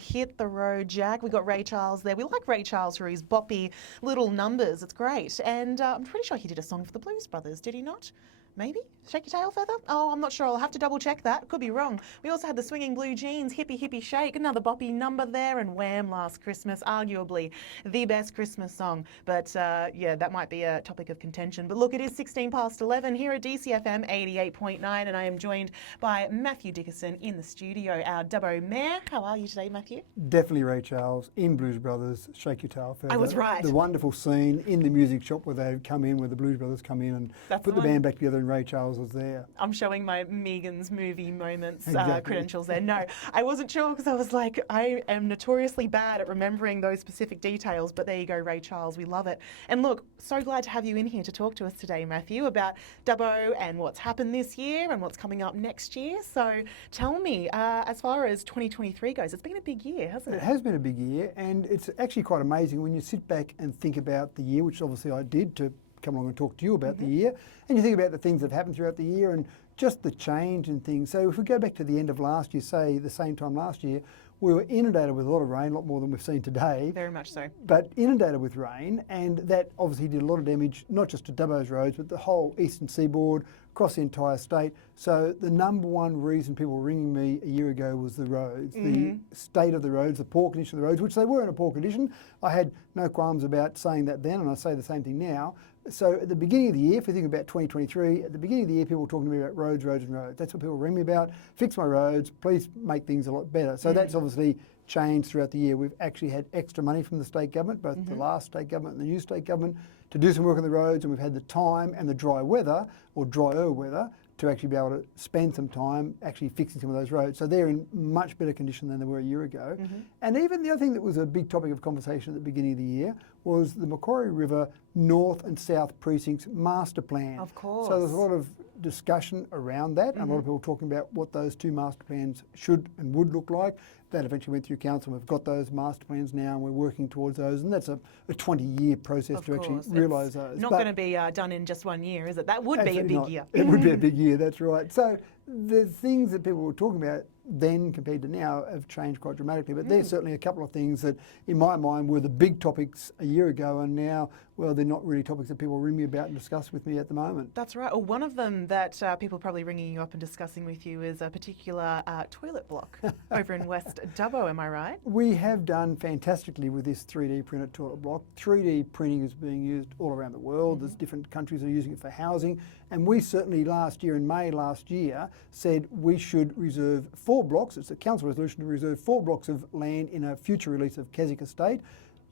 Hit the road, Jack. We got Ray Charles there. We like Ray Charles for his boppy little numbers. It's great. And I'm pretty sure he did a song for the Blues Brothers, did he not? Maybe? Shake your tail feather? Oh, I'm not sure. I'll have to double check that. Could be wrong. We also had the Swinging Blue Jeans, Hippie Hippie Shake, another boppy number there, and Wham! Last Christmas, arguably the best Christmas song. But yeah, that might be a topic of contention. But look, it is 16 past 11 here at DCFM 88.9, and I am joined by Matthew Dickerson in the studio, our Dubbo Mayor. How are you today, Matthew? Definitely Ray Charles in Blues Brothers, Shake Your Tail Feather. I was right. The wonderful scene in the music shop where they come in, where the Blues Brothers come in and put the band back together, and Ray Charles was there. I'm showing my Megan's movie moments Exactly. credentials there. No, I wasn't sure because I was like, I am notoriously bad at remembering those specific details, but there you go, Ray Charles, we love it. And look, so glad to have you in here to talk to us today, Matthew, about Dubbo and what's happened this year and what's coming up next year. So tell me, as far as 2023 goes, it's been a big year, hasn't it? It has been a big year, and it's actually quite amazing when you sit back and think about the year, which obviously I did to come along and talk to you about the year, and you think about the things that have happened throughout the year and just the change and things. So if we go back to the end of last year, say the same time last year, we were inundated with a lot of rain, a lot more than we've seen today. Very much so. But inundated with rain, and that obviously did a lot of damage, not just to Dubbo's roads, but the whole eastern seaboard, across the entire state. So the number one reason people were ringing me a year ago was the roads, the state of the roads, the poor condition of the roads, which they were in a poor condition. I had no qualms about saying that then, and I say the same thing now. So at the beginning of the year, if you think about 2023, at the beginning of the year, people were talking to me about roads, roads and roads. That's what people ring me about. Fix my roads, please make things a lot better. So that's obviously changed throughout the year. We've actually had extra money from the state government, both the last state government and the new state government, to do some work on the roads, and we've had the time and the dry weather, or drier weather, to actually be able to spend some time actually fixing some of those roads. So they're in much better condition than they were a year ago. And even the other thing that was a big topic of conversation at the beginning of the year was the Macquarie River North and South Precincts Master Plan. Of course. So there's a lot of discussion around that, and a lot of people talking about what those two master plans should and would look like. That eventually went through council. We've got those master plans now, and we're working towards those, and that's a 20-year process to actually realise those. Not going to be done in just 1 year, is it? That would be a big year. It would be a big year, that's right. So the things that people were talking about then compared to now have changed quite dramatically, but there's certainly a couple of things that in my mind were the big topics a year ago, and now, well, they're not really topics that people ring me about and discuss with me at the moment. That's right. Well, one of them that people are probably ringing you up and discussing with you is a particular toilet block over in West Dubbo, am I right? We have done fantastically with this 3D printed toilet block. 3D printing is being used all around the world. There's different countries that are using it for housing, and we certainly last year, in May last year, said we should reserve 4 blocks. It's a council resolution to reserve 4 blocks of land in a future release of Keswick Estate,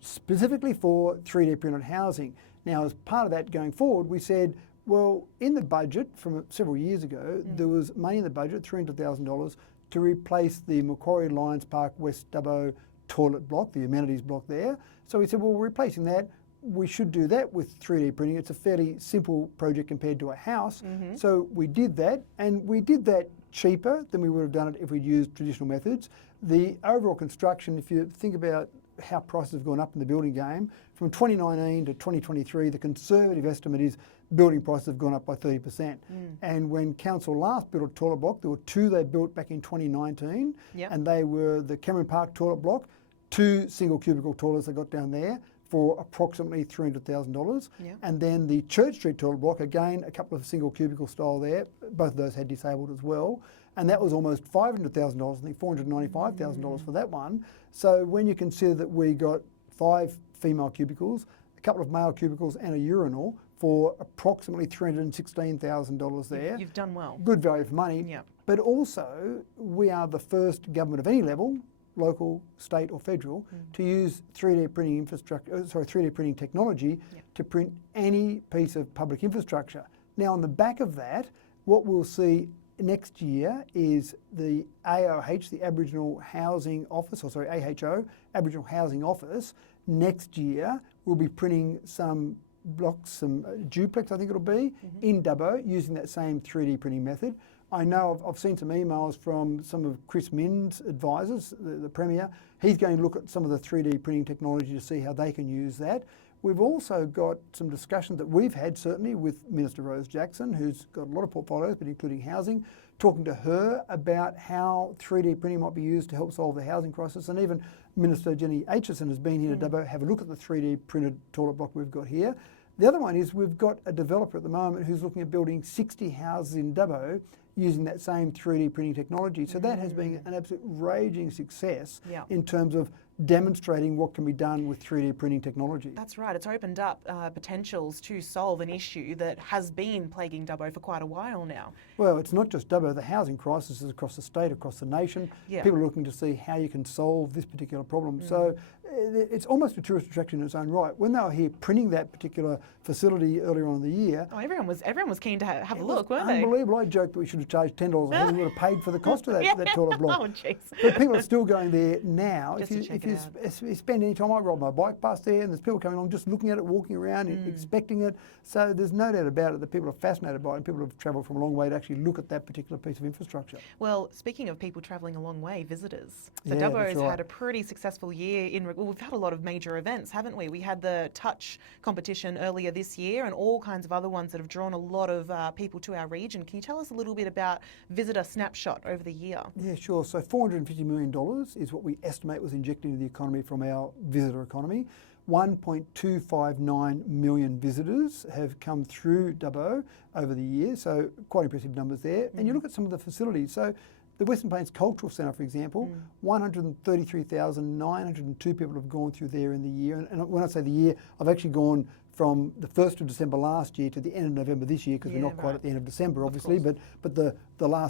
specifically for 3D printed housing. Now, as part of that going forward, we said, well, in the budget from several years ago, there was money in the budget, $300,000, to replace the Macquarie Lions Park West Dubbo toilet block, the amenities block there. So we said, well, we're replacing that. We should do that with 3D printing. It's a fairly simple project compared to a house. So we did that, and we did that cheaper than we would have done it if we'd used traditional methods. The overall construction, if you think about how prices have gone up in the building game, from 2019 to 2023, the conservative estimate is building prices have gone up by 30%. And when council last built a toilet block, there were 2 they built back in 2019, and they were the Cameron Park toilet block, 2 single cubicle toilets they got down there for approximately $300,000. And then the Church Street toilet block, again, a couple of single cubicle style there, both of those had disabled as well. And that was almost $500,000, I think $495,000 for that one. So when you consider that we got 5 female cubicles, a couple of male cubicles and a urinal for approximately $316,000 there. You've done well. Good value for money. But also, we are the first government of any level, local, state or federal, to use 3D printing infrastructure, 3D printing technology to print any piece of public infrastructure. Now, on the back of that, what we'll see next year is the AOH, the Aboriginal Housing Office, AHO, Aboriginal Housing Office, next year will be printing some blocks, some duplex, I think it'll be, in Dubbo using that same 3D printing method. I know I've seen some emails from some of Chris Minn's advisors, the Premier. He's going to look at some of the 3D printing technology to see how they can use that. We've also got some discussions that we've had certainly with Minister Rose Jackson, who's got a lot of portfolios, but including housing, talking to her about how 3D printing might be used to help solve the housing crisis. And even Minister Jenny Aitchison has been here to Dubbo, have a look at the 3D printed toilet block we've got here. The other one is we've got a developer at the moment who's looking at building 60 houses in Dubbo using that same 3D printing technology. So that has been an absolute raging success in terms of demonstrating what can be done with 3D printing technology. That's right. It's opened up potentials to solve an issue that has been plaguing Dubbo for quite a while now. Well, it's not just Dubbo. The housing crisis is across the state, across the nation. People are looking to see how you can solve this particular problem. So it's almost a tourist attraction in its own right. When they were here printing that particular facility earlier on in the year, everyone was keen to have a look, weren't they? Unbelievable. I joked that we should have charged $10 a head and we would have paid for the cost of that toilet block. Oh, jeez. But people are still going there now. Just If you spend any time, I ride my bike past there and there's people coming along just looking at it, walking around, expecting it. So there's no doubt about it that people are fascinated by it and people have travelled from a long way to actually look at that particular piece of infrastructure. Well, speaking of people travelling a long way, visitors. So Dubbo has had a pretty successful year. We've had a lot of major events, haven't we? We had the Touch competition earlier this year and all kinds of other ones that have drawn a lot of people to our region. Can you tell us a little bit about visitor snapshot over the year? Yeah, sure. So $450 million is what we estimate was injected into the economy from our visitor economy. 1.259 million visitors have come through Dubbo over the year, so quite impressive numbers there. And you look at some of the facilities. So the Western Plains Cultural Centre, for example, 133,902 people have gone through there in the year. And when I say the year, I've actually gone from the 1st of December last year to the end of November this year, because we're not quite at the end of December, obviously, but the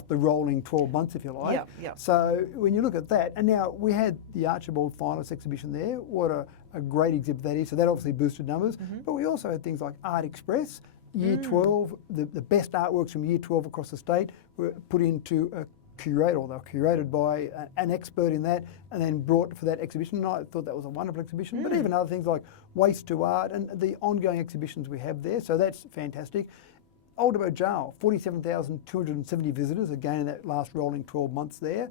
rolling 12 months, if you like. So when you look at that, and now we had the Archibald Finalist exhibition there. What a great exhibit that is. So that obviously boosted numbers. But we also had things like Art Express, Year 12, the best artworks from Year 12 across the state were put into a curator, or they were curated by an expert in that and then brought for that exhibition. And I thought that was a wonderful exhibition, but even other things like Waste to Art and the ongoing exhibitions we have there, so that's fantastic. Old Dubbo Jail, 47,270 visitors, again in that last rolling 12 months there.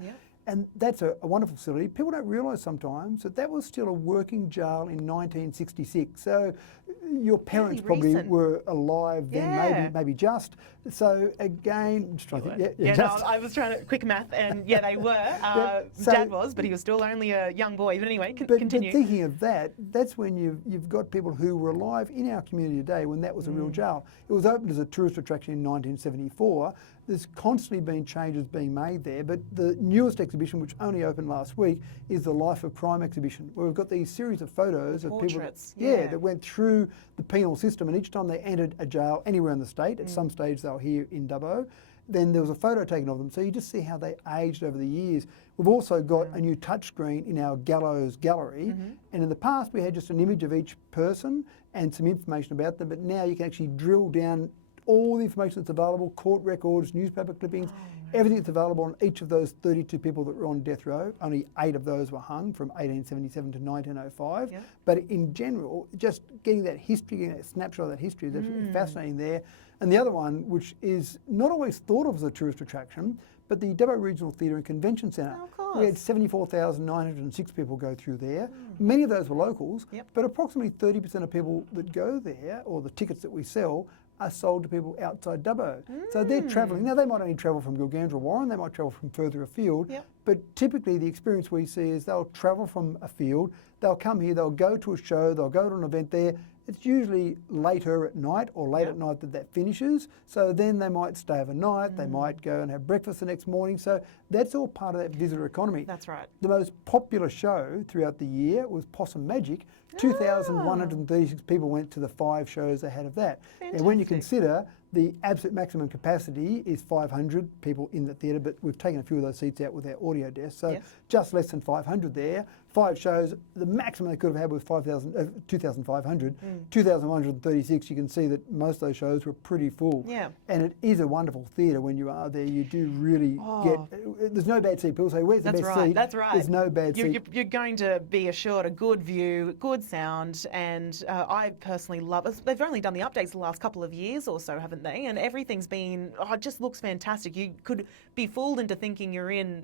And that's a wonderful facility. People don't realise sometimes that that was still a working jail in 1966. So your parents probably were alive then, maybe just. So again, I'm just trying to think. I was trying to quick math, and they were. Dad was, but he was still only a young boy. But anyway, continue. But thinking of that, that's when you've got people who were alive in our community today when that was a real jail. It was opened as a tourist attraction in 1974. There's constantly been changes being made there, but the newest exhibition, which only opened last week, is the Life of Crime exhibition, where we've got these series of photos of people that went through the penal system, and each time they entered a jail anywhere in the state, at some stage they were here in Dubbo, then there was a photo taken of them. So you just see how they aged over the years. We've also got a new touchscreen in our gallows gallery, and in the past we had just an image of each person and some information about them, but now you can actually drill down all the information that's available, court records, newspaper clippings, everything that's available on each of those 32 people that were on death row. Only 8 of those were hung from 1877 to 1905. But in general, just getting that history, getting that snapshot of that history is absolutely fascinating there. And the other one, which is not always thought of as a tourist attraction, but the Dubbo Regional Theatre and Convention Centre. We had 74,906 people go through there. Many of those were locals, but approximately 30% of people that go there, or the tickets that we sell, are sold to people outside Dubbo. So they're travelling. Now, they might only travel from Gilgandra or Warren, they might travel from further afield, but typically the experience we see is they'll travel from a field, they'll come here, they'll go to a show, they'll go to an event there. It's usually later at night or late at night that finishes. So then they might stay overnight, they might go and have breakfast the next morning. So that's all part of that visitor economy. That's right. The most popular show throughout the year was Possum Magic. 2,136 people went to the 5 shows they had of that. Fantastic. And when you consider the absolute maximum capacity is 500 people in the theatre, but we've taken a few of those seats out with our audio desk, so just less than 500 there. 5 shows, the maximum they could have had was 2,500. 2,136, you can see that most of those shows were pretty full. And it is a wonderful theatre when you are there. You do really get, there's no bad seat. People say, where's the best seat? That's right. There's no bad seat. You're going to be assured a good view, good sound, and I personally love it. They've only done the updates the last couple of years or so, haven't haven't they? And everything's been, it just looks fantastic. You could be fooled into thinking you're in,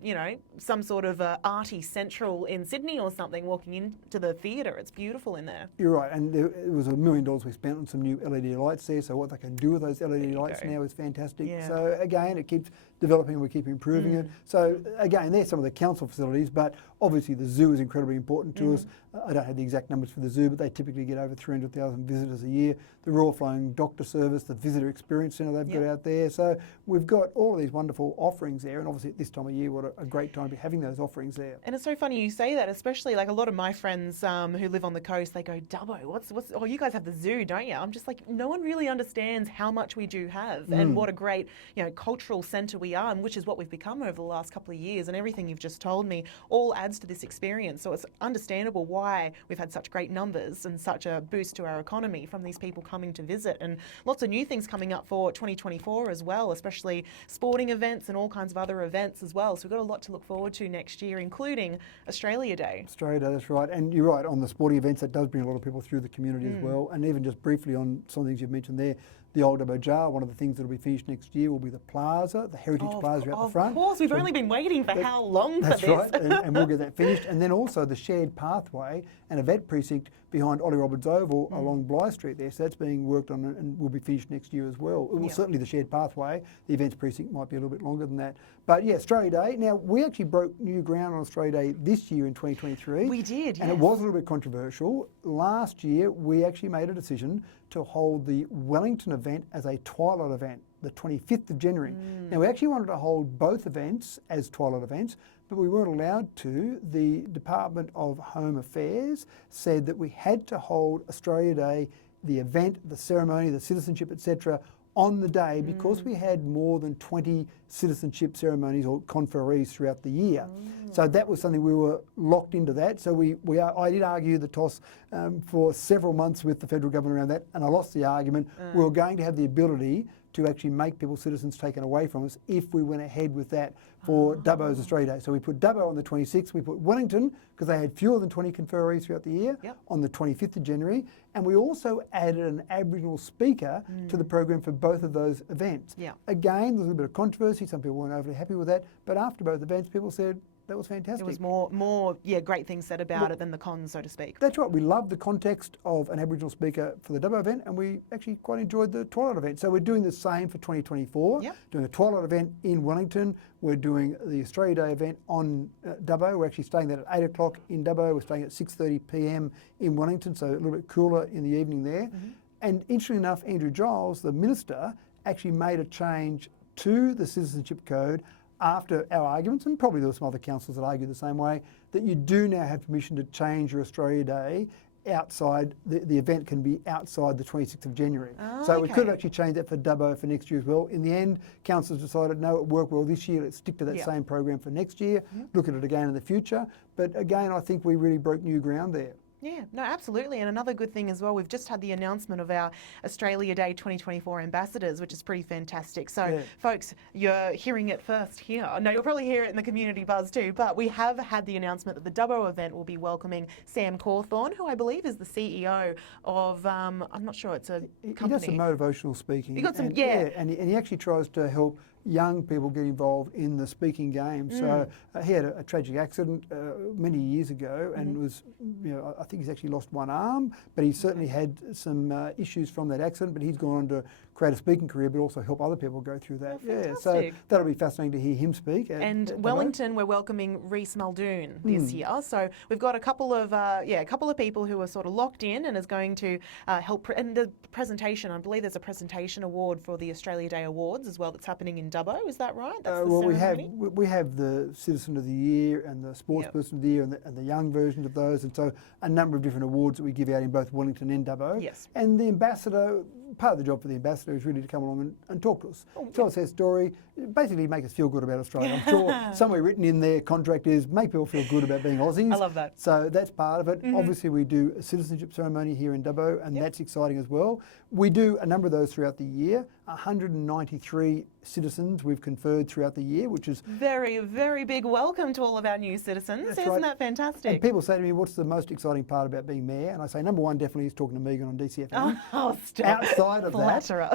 some sort of arty central in Sydney or something, walking into the theatre. It's beautiful in there. You're right, and it was $1 million we spent on some new LED lights there, so what they can do with those LED lights now is fantastic. Yeah. So again, it keeps developing, we keep improving it. So again, there's some of the council facilities, but obviously the zoo is incredibly important to us. I don't have the exact numbers for the zoo, but they typically get over 300,000 visitors a year. The Royal Flying Doctor Service, the Visitor Experience Centre they've got out there. So we've got all of these wonderful offerings there, and obviously at this time of year, what a great time to be having those offerings there. And it's so funny you say that, especially like a lot of my friends who live on the coast, they go, Dubbo, what's, oh, you guys have the zoo, don't you? I'm just like, no one really understands how much we do have and what a great, cultural centre we are, and which is what we've become over the last couple of years. And everything you've just told me all adds to this experience. So it's understandable why we've had such great numbers and such a boost to our economy from these people coming to visit. And lots of new things coming up for 2024 as well, especially sporting events and all kinds of other events as well. So we've got a lot to look forward to next year, including Australia Day. Australia Day, that's right. And you're right, on the sporting events, that does bring a lot of people through the community as well. And even just briefly on some of the things you've mentioned there, the old Dubbo Jar, one of the things that will be finished next year will be the plaza, the Heritage Plaza out the front. Of course, we've only been waiting for how long for this? That's right, and we'll get that finished. And then also the shared pathway and event precinct behind Ollie Roberts Oval along Bligh Street there. So that's being worked on and will be finished next year as well. Well, certainly the shared pathway, the events precinct might be a little bit longer than that. But yeah, Australia Day. Now, we actually broke new ground on Australia Day this year in 2023. We did, And it was a little bit controversial. Last year, we actually made a decision to hold the Wellington event as a twilight event, the 25th of January. Now, we actually wanted to hold both events as twilight events, but we weren't allowed to. The Department of Home Affairs said that we had to hold Australia Day, the event, the ceremony, the citizenship, etc., on the day because we had more than 20 citizenship ceremonies or conferees throughout the year. So that was something we were locked into that. So I did argue the toss for several months with the federal government around that, and I lost the argument. We were going to have the ability to actually make people citizens taken away from us if we went ahead with that for Dubbo's Australia Day. So we put Dubbo on the 26th, we put Wellington, because they had fewer than 20 conferees throughout the year, on the 25th of January, and we also added an Aboriginal speaker to the program for both of those events. Again, there's a little bit of controversy, some people weren't overly happy with that, but after both events, people said, that was fantastic. There was more great things said about it than the cons, so to speak. That's right. We loved the context of an Aboriginal speaker for the Dubbo event, and we actually quite enjoyed the Twilight event. So we're doing the same for 2024. Doing a Twilight event in Wellington. We're doing the Australia Day event on Dubbo. We're actually staying there at 8 o'clock in Dubbo. We're staying at 6:30 p.m. in Wellington, so a little bit cooler in the evening there. And interestingly enough, Andrew Giles, the minister, actually made a change to the Citizenship Code after our arguments, and probably there were some other councils that argued the same way, that you do now have permission to change your Australia Day outside, the event can be outside the 26th of January. So we could actually change that for Dubbo for next year as well. In the end, councils decided, no, it worked well this year, let's stick to that same program for next year, look at it again in the future. But again, I think we really broke new ground there. Yeah, no, absolutely. And another good thing as well, we've just had the announcement of our Australia Day 2024 ambassadors, which is pretty fantastic. So, folks, you're hearing it first here. No, you'll probably hear it in the community buzz too, but we have had the announcement that the Dubbo event will be welcoming Sam Cawthorne, who I believe is the CEO of, I'm not sure, it's a company. He does some motivational speaking. He got some, and he actually tries to help young people get involved in the speaking game. So he had a tragic accident many years ago, and was, I think he's actually lost one arm, but he certainly had some issues from that accident. But he's gone on to create a speaking career, but also help other people go through that. So that'll be fascinating to hear him speak. And Wellington, we're welcoming Reese Muldoon this year. So we've got a couple of people who are sort of locked in and is going to help. And the presentation, I believe there's a presentation award for the Australia Day Awards as well that's happening in Dubbo. Is that right? That's the ceremony? we have the Citizen of the Year and the Sports Person of the Year and the young versions of those, and so a number of different awards that we give out in both Wellington and Dubbo. And the ambassador, part of the job for the ambassador is really to come along and talk to us, tell us their story, basically make us feel good about Australia. I'm sure somewhere written in their contract is make people feel good about being Aussies. I love that. So that's part of it. Obviously we do a citizenship ceremony here in Dubbo, and that's exciting as well. We do a number of those throughout the year. 193 citizens we've conferred throughout the year, which is Very, very big welcome to all of our new citizens. That's Isn't right. that fantastic? And people say to me, what's the most exciting part about being mayor? And I say, number one, definitely is talking to Megan on DCFM. Oh, stop. Outside of Flatterer.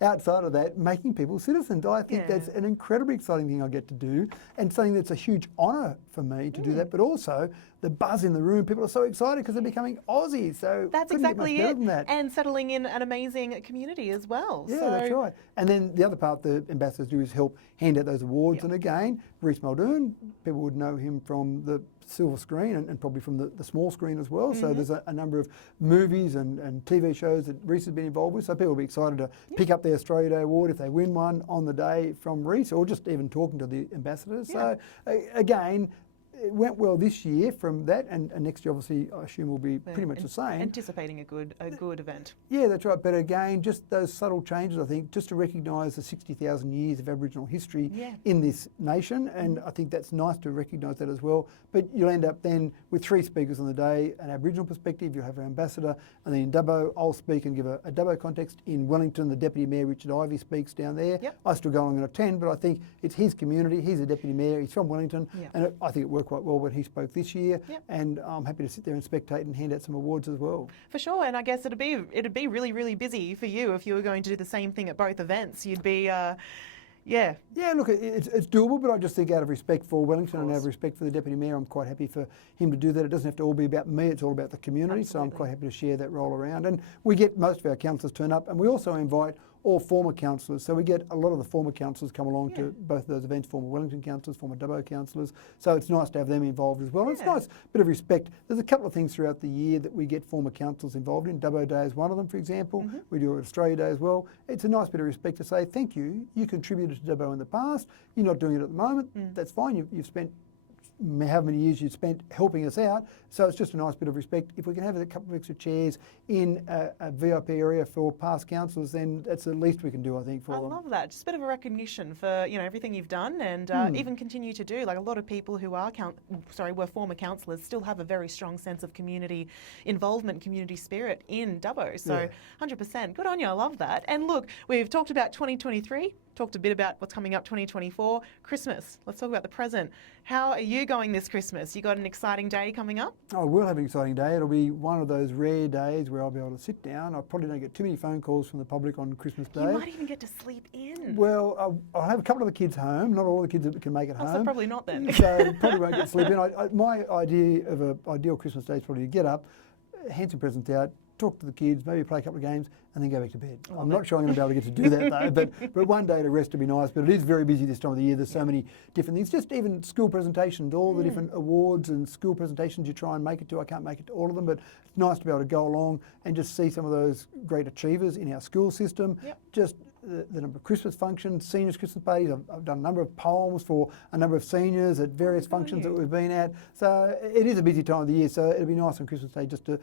outside of that, making people citizens. I think that's an incredibly exciting thing I get to do, and something that's a huge honour for me to do that. But also the buzz in the room, people are so excited because they're becoming Aussies. So That's couldn't get exactly much better it. than that. And settling in an amazing community as well. Yeah, so, that's right. And then the other part the ambassadors do is help hand out those awards. Yep. And again, Reece Muldoon, people would know him from the silver screen and probably from the small screen as well. So there's a number of movies and TV shows that Reece has been involved with. So people will be excited to pick up the Australia Day Award if they win one on the day from Reece, or just even talking to the ambassadors. Yeah. So again, it went well this year from that, and next year obviously I assume will be pretty much the same. Anticipating a good event. Yeah, that's right. But again, just those subtle changes, I think, just to recognise the 60,000 years of Aboriginal history in this nation. And I think that's nice to recognise that as well. But you'll end up then with 3 speakers on the day, an Aboriginal perspective, you'll have an ambassador, and then in Dubbo, I'll speak and give a Dubbo context. In Wellington, the Deputy Mayor, Richard Ivey, speaks down there. Yep. I still go along and attend, but I think it's his community. He's a Deputy Mayor, he's from Wellington, and I think it worked quite well when he spoke this year. And I'm happy to sit there and spectate and hand out some awards as well. For sure, and I guess it'd be really, really busy for you if you were going to do the same thing at both events. You'd be, yeah. Yeah, look, it's doable, but I just think out of respect for Wellington and out of respect for the Deputy Mayor, I'm quite happy for him to do that. It doesn't have to all be about me, it's all about the community, so I'm quite happy to share that role around. And we get most of our councillors turn up, and we also invite all former councillors. So we get a lot of the former councillors come along to both of those events, former Wellington councillors, former Dubbo councillors. So it's nice to have them involved as well. And it's nice, bit of respect. There's a couple of things throughout the year that we get former councillors involved in. Dubbo Day is one of them, for example. We do it Australia Day as well. It's a nice bit of respect to say, thank you. You contributed to Dubbo in the past. You're not doing it at the moment. That's fine. You've spent how many years you've spent helping us out. So it's just a nice bit of respect. If we can have a couple of extra chairs in a VIP area for past councillors, then that's the least we can do, I think, for them. I love that. Just a bit of a recognition for everything you've done and even continue to do. Like a lot of people who are were former councillors still have a very strong sense of community involvement, community spirit in Dubbo. So 100%. Good on you. I love that. And look, we've talked about 2023. Talked a bit about what's coming up 2024. Christmas. Let's talk about the present. How are you going this Christmas? You got an exciting day coming up? I will have an exciting day. It'll be one of those rare days where I'll be able to sit down. I probably don't get too many phone calls from the public on Christmas Day. You might even get to sleep in. Well, I'll have a couple of the kids home. Not all the kids can make it home. So probably not then. So probably won't get to sleep in. My idea of an ideal Christmas day is probably to get up, hand some presents out, talk to the kids, maybe play a couple of games, and then go back to bed. I'm not sure I'm going to be able to get to do that though, but one day to rest would be nice. But it is very busy this time of the year. There's so many different things. Just even school presentations, all the different awards and school presentations you try and make it to. I can't make it to all of them, but it's nice to be able to go along and just see some of those great achievers in our school system. Just the number of Christmas functions, seniors' Christmas parties. I've done a number of poems for a number of seniors at various functions that we've been at. So it is a busy time of the year, so it'll be nice on Christmas Day just to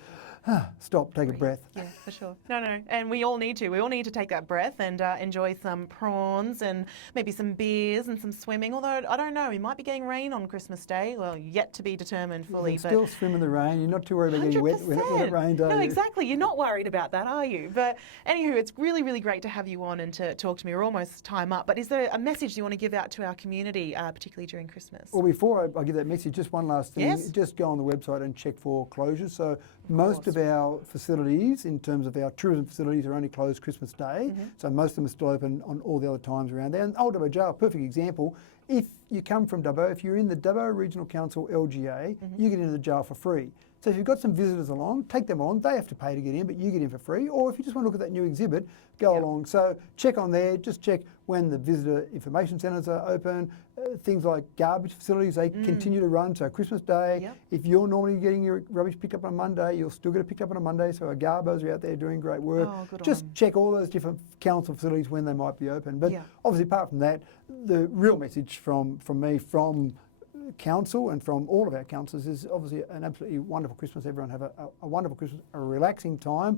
stop, take a breath. Yeah, for sure. No, and we all need to. We all need to take that breath and enjoy some prawns and maybe some beers and some swimming. Although, I don't know, we might be getting rain on Christmas Day. Well, yet to be determined fully. You can still swim in the rain. You're not too worried about getting wet when it rains, are you? No, exactly. You're not worried about that, are you? But anywho, it's really, really great to have you on and to talk to me. We're almost time up. But is there a message you want to give out to our community, particularly during Christmas? Well, before I give that message, just one last thing. Yes. Just go on the website and check for closures. So most of our facilities, in terms of our tourism facilities, are only closed Christmas Day. So most of them are still open on all the other times around there. And Old Dubbo Jail, perfect example. If you come from Dubbo, if you're in the Dubbo Regional Council LGA, you get into the jail for free. So if you've got some visitors along, take them along. They have to pay to get in, but you get in for free. Or if you just want to look at that new exhibit, go along. So check on there. Just check when the visitor information centres are open. Things like garbage facilities, they continue to run. So Christmas Day, if you're normally getting your rubbish picked up on Monday, you'll still get it picked up on a Monday. So our garbos are out there doing great work. Just check all those different council facilities when they might be open. But obviously, apart from that, the real message from me, from council and from all of our councillors, is obviously an absolutely wonderful Christmas. Everyone have a wonderful Christmas, a relaxing time.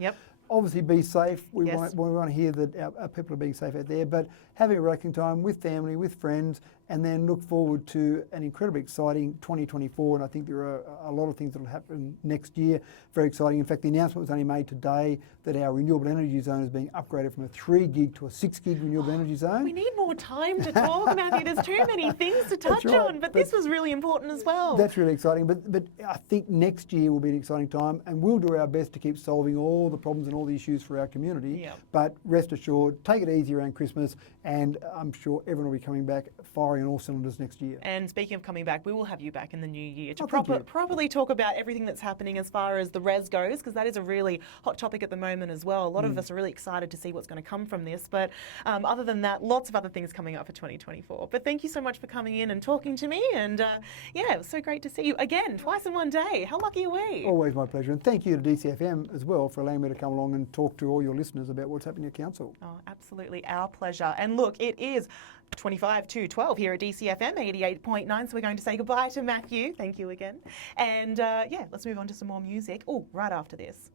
obviously be safe. We Yes. want to hear that our people are being safe out there, but having a relaxing time with family, with friends, and then look forward to an incredibly exciting 2024. And I think there are a lot of things that will happen next year. Very exciting. In fact, the announcement was only made today that our renewable energy zone is being upgraded from a 3 gig to a 6 gig renewable energy zone. We need more time to talk, Matthew. There's too many things to touch right, on, but this was really important as well. That's really exciting. But I think next year will be an exciting time, and we'll do our best to keep solving all the problems and all the issues for our community. Yep. But rest assured, take it easy around Christmas, and I'm sure everyone will be coming back firing on all cylinders next year. And speaking of coming back, we will have you back in the new year to thank you. properly talk about everything that's happening as far as the res goes, because that is a really hot topic at the moment as well. A lot of us are really excited to see what's going to come from this. But other than that, lots of other things coming up for 2024. But thank you so much for coming in and talking to me. And yeah, it was so great to see you again, twice in one day. How lucky are we? Always my pleasure. And thank you to DCFM as well for allowing me to come along and talk to all your listeners about what's happening at Council. Oh, absolutely. Our pleasure. And look, it is 25 to 12 here at DCFM 88.9. So we're going to say goodbye to Matthew. Thank you again. And yeah, let's move on to some more music. Oh, right after this.